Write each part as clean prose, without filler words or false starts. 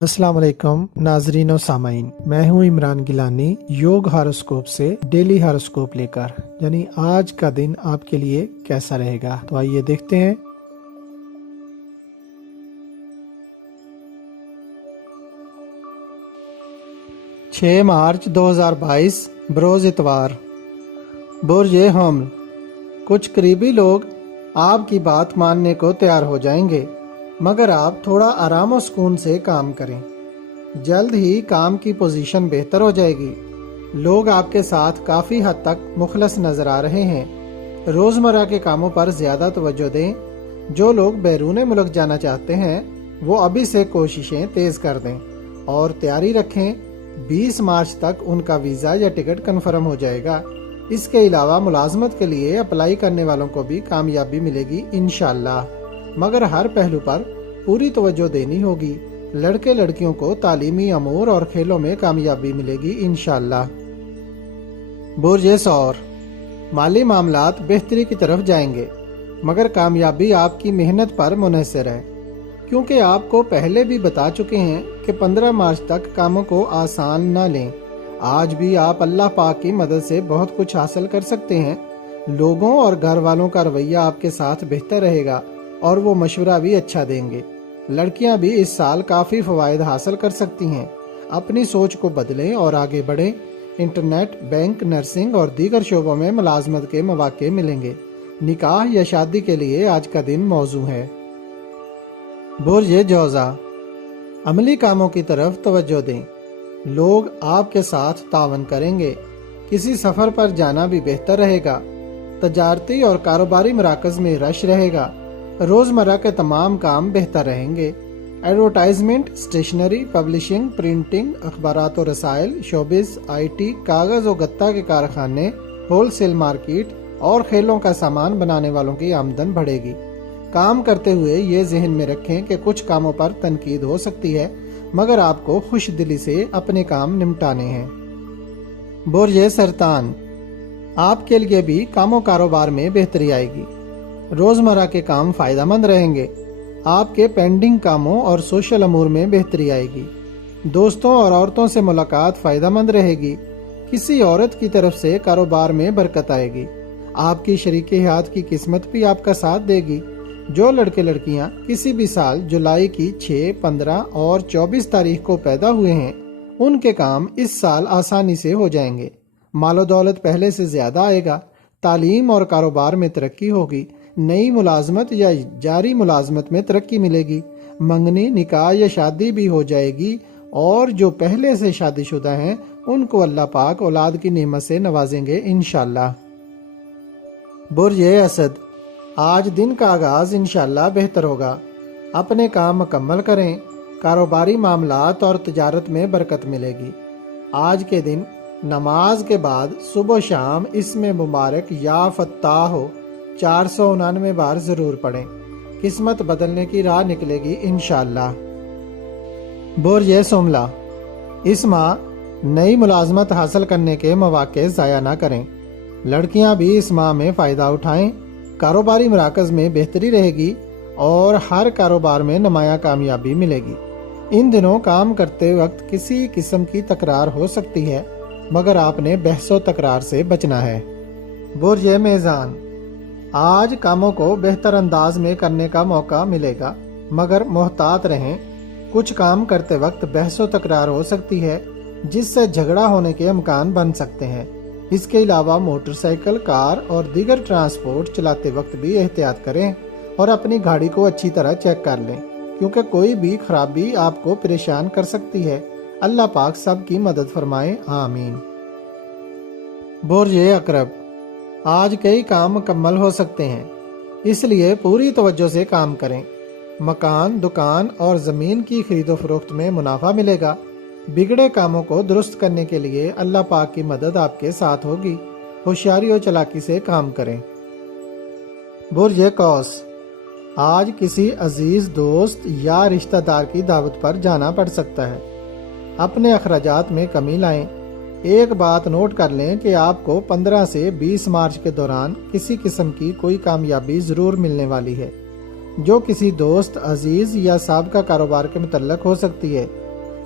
अस्सलाम वालेकुम नाजरीन और सामाइन, मैं हूं इमरान गिलानी योग हॉरोस्कोप से डेली हॉरोस्कोप लेकर, यानी आज का दिन आपके लिए कैसा रहेगा। तो आइए देखते हैं। छः मार्च 2022 बरोज इतवार। बुर्ज हमल। कुछ करीबी लोग आपकी बात मानने को तैयार हो जाएंगे, मगर आप थोड़ा आराम और सुकून से काम करें। जल्द ही काम की पोजीशन बेहतर हो जाएगी। लोग आपके साथ काफ़ी हद तक मुखलस नज़र आ रहे हैं। रोज़मर्रा के कामों पर ज़्यादा तवज्जो दें। जो लोग बैरून मुल्क जाना चाहते हैं वो अभी से कोशिशें तेज़ कर दें और तैयारी रखें। 20 मार्च तक उनका वीज़ा या टिकट कन्फर्म हो जाएगा। इसके अलावा मुलाजमत के लिए अप्लाई करने वालों को भी कामयाबी मिलेगी इंशाअल्लाह, मगर हर पहलू पर पूरी तवज्जो देनी होगी। लड़के लड़कियों को तालीमी अमूर और खेलों में कामयाबी मिलेगी इंशाअल्लाह। बुर्ज सौर। माली मामलात बेहतरी की तरफ जाएंगे, मगर कामयाबी आपकी मेहनत पर मुनहसर है, क्योंकि आपको पहले भी बता चुके हैं कि 15 मार्च तक कामों को आसान न लें। आज भी आप अल्लाह पाक की मदद से बहुत कुछ हासिल कर सकते हैं। लोगों और घर वालों का रवैया आपके साथ बेहतर रहेगा और वो मशवरा भी अच्छा देंगे। लड़कियां भी इस साल काफ़ी फ़वाइद हासिल कर सकती हैं। अपनी सोच को बदलें और आगे बढ़ें। इंटरनेट, बैंक, नर्सिंग और दीगर शोबों में मुलाजमत के मौके मिलेंगे। निकाह या शादी के लिए आज का दिन मौजू है। बुर्ज जौज़ा। अमली कामों की तरफ तवज्जो दें। लोग आपके साथ तावन करेंगे। किसी सफ़र पर जाना भी बेहतर रहेगा। तजारती और कारोबारी मराकज़ में रश रहेगा। रोज़मर्रा के तमाम काम बेहतर रहेंगे। एडवर्टाइजमेंट, स्टेशनरी, पब्लिशिंग, प्रिंटिंग, अखबारात और रसायल, शोबिस, IT, कागज़ और गत्ता के कारखाने, होलसेल मार्केट और खेलों का सामान बनाने वालों की आमदन बढ़ेगी। काम करते हुए ये जहन में रखें कि कुछ कामों पर तनकीद हो सकती है, मगर आपको खुश दिली से अपने काम निपटाने हैं। बुर्ज सरतान। आपके लिए भी कामों कारोबार में बेहतरी आएगी। रोज़मर्रा के काम फ़ायदेमंद रहेंगे। आपके पेंडिंग कामों और सोशल अमूर में बेहतरी आएगी। दोस्तों और औरतों से मुलाकात फ़ायदेमंद रहेगी। किसी औरत की तरफ से कारोबार में बरकत आएगी। आपकी शरीके हयात की किस्मत भी आपका साथ देगी। जो लड़के लड़कियां किसी भी साल जुलाई की 6, 15 और 24 तारीख को पैदा हुए हैं, उनके काम इस साल आसानी से हो जाएंगे। मालो दौलत पहले से ज़्यादा आएगा। तालीम और कारोबार में तरक्की होगी। नई मुलाजमत या जारी मुलाजमत में तरक्की मिलेगी। मंगनी, निकाह या शादी भी हो जाएगी। और जो पहले से शादीशुदा हैं उनको अल्लाह पाक औलाद की नेमत से नवाजेंगे इंशाअल्लाह। बुर्ज असद। आज दिन का आगाज इंशाअल्लाह बेहतर होगा। अपने काम मुकम्मल करें। कारोबारी मामलात और तजारत में बरकत मिलेगी। आज के दिन नमाज के बाद सुबह शाम इसमें मुबारक या फत्ताह हो 499 बार जरूर पढ़ें। किस्मत बदलने की राह निकलेगी इंशाअल्लाह। बुर्ज सोमला। इस माह नई मुलाजमत हासिल करने के मौके ज़ाया ना करें। लड़कियां भी इस माह में फ़ायदा उठाएं। कारोबारी मराकज़ में बेहतरी रहेगी और हर कारोबार में नुमाया कामयाबी मिलेगी। इन दिनों काम करते वक्त किसी किस्म की तकरार हो सकती है, मगर आपने बहसो तकरार से बचना है। बुर्ज मेज़ान। आज कामों को बेहतर अंदाज में करने का मौका मिलेगा, मगर मोहतात रहें। कुछ काम करते वक्त बहसो तकरार हो सकती है, जिससे झगड़ा होने के इम्कान बन सकते हैं। इसके अलावा मोटरसाइकिल, कार और दीगर ट्रांसपोर्ट चलाते वक्त भी एहतियात करें और अपनी गाड़ी को अच्छी तरह चेक कर लें, क्योंकि कोई भी खराबी आपको परेशान कर सकती है। अल्लाह पाक सबकी मदद फरमाए, आमीन। बुर्ज अकरब। आज कई काम मुकम्मल हो सकते हैं, इसलिए पूरी तवज्जो से काम करें। मकान, दुकान और ज़मीन की खरीदो फरोख्त में मुनाफा मिलेगा। बिगड़े कामों को दुरुस्त करने के लिए अल्लाह पाक की मदद आपके साथ होगी। होशियारी और चालाकी से काम करें। बुर्ज कौस। आज किसी अजीज दोस्त या रिश्तेदार की दावत पर जाना पड़ सकता है। अपने अखराजात में कमी लाएं। एक बात नोट कर लें कि आपको 15 से 20 मार्च के दौरान किसी किस्म की कोई कामयाबी ज़रूर मिलने वाली है, जो किसी दोस्त, अजीज या साबका कारोबार के मुतल्लक हो सकती है।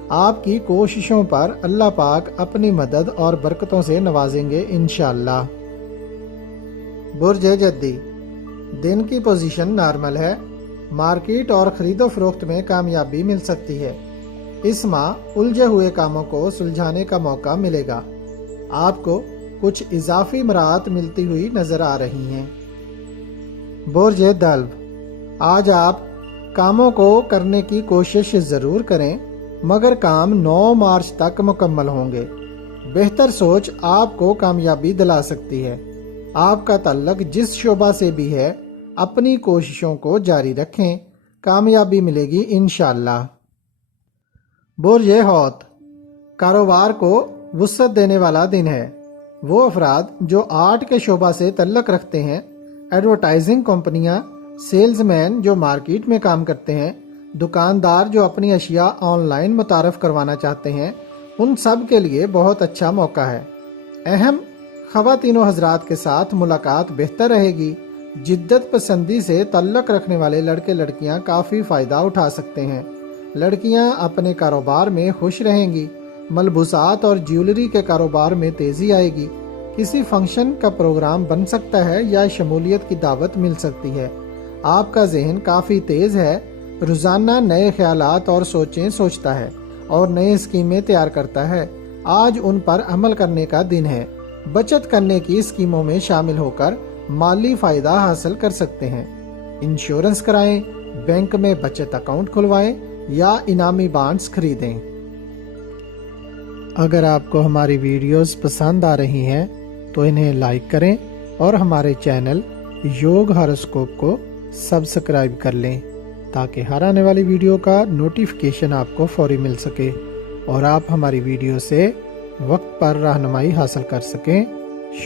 آپ کی کوششوں پر اللہ پاک اپنی مدد اور برکتوں سے نوازیں گے انشاءاللہ۔ برج جدی، دن کی پوزیشن نارمل ہے، مارکیٹ اور خرید و فروخت میں کامیابی مل سکتی ہے۔ اس ماہ الجھے ہوئے کاموں کو سلجھانے کا موقع ملے گا۔ آپ کو کچھ اضافی مراعات ملتی ہوئی نظر آ رہی ہیں۔ برج دلو، آج آپ کاموں کو کرنے کی کوشش ضرور کریں مگر کام 9 مارچ تک مکمل ہوں گے۔ بہتر سوچ آپ کو کامیابی دلا سکتی ہے۔ آپ کا تعلق جس شعبہ سے بھی ہے اپنی کوششوں کو جاری رکھیں، کامیابی ملے گی انشاءاللہ۔ برج حوت، کاروبار کو وسعت دینے والا دن ہے۔ وہ افراد جو آرٹ کے شعبہ سے تعلق رکھتے ہیں، ایڈورٹائزنگ کمپنیاں، سیلز مین جو مارکیٹ میں کام کرتے ہیں، دکاندار جو اپنی اشیاء آن لائن متعارف کروانا چاہتے ہیں، ان سب کے لیے بہت اچھا موقع ہے۔ اہم خواتین و حضرات کے ساتھ ملاقات بہتر رہے گی۔ جدت پسندی سے تعلق رکھنے والے لڑکے لڑکیاں کافی فائدہ اٹھا سکتے ہیں۔ لڑکیاں اپنے کاروبار میں خوش رہیں گی۔ ملبوسات اور جیولری کے کاروبار میں تیزی آئے گی۔ کسی فنکشن کا پروگرام بن سکتا ہے یا شمولیت کی دعوت مل سکتی ہے۔ آپ کا ذہن کافی تیز ہے، روزانہ نئے خیالات اور سوچیں سوچتا ہے اور نئے اسکیمیں تیار کرتا ہے۔ آج ان پر عمل کرنے کا دن ہے۔ بچت کرنے کی اسکیموں میں شامل ہو کر مالی فائدہ حاصل کر سکتے ہیں۔ انشورنس کرائیں، بینک میں بچت اکاؤنٹ کھلوائیں یا انعامی بانڈز خریدیں۔ اگر آپ کو ہماری ویڈیوز پسند آ رہی ہیں تو انہیں لائک کریں اور ہمارے چینل یوگ ہاروسکوپ کو سبسکرائب کر لیں تاکہ ہر آنے والی ویڈیو کا نوٹیفیکیشن آپ کو فوری مل سکے اور آپ ہماری ویڈیو سے وقت پر رہنمائی حاصل کر سکیں۔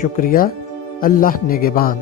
شکریہ۔ اللہ نگہبان۔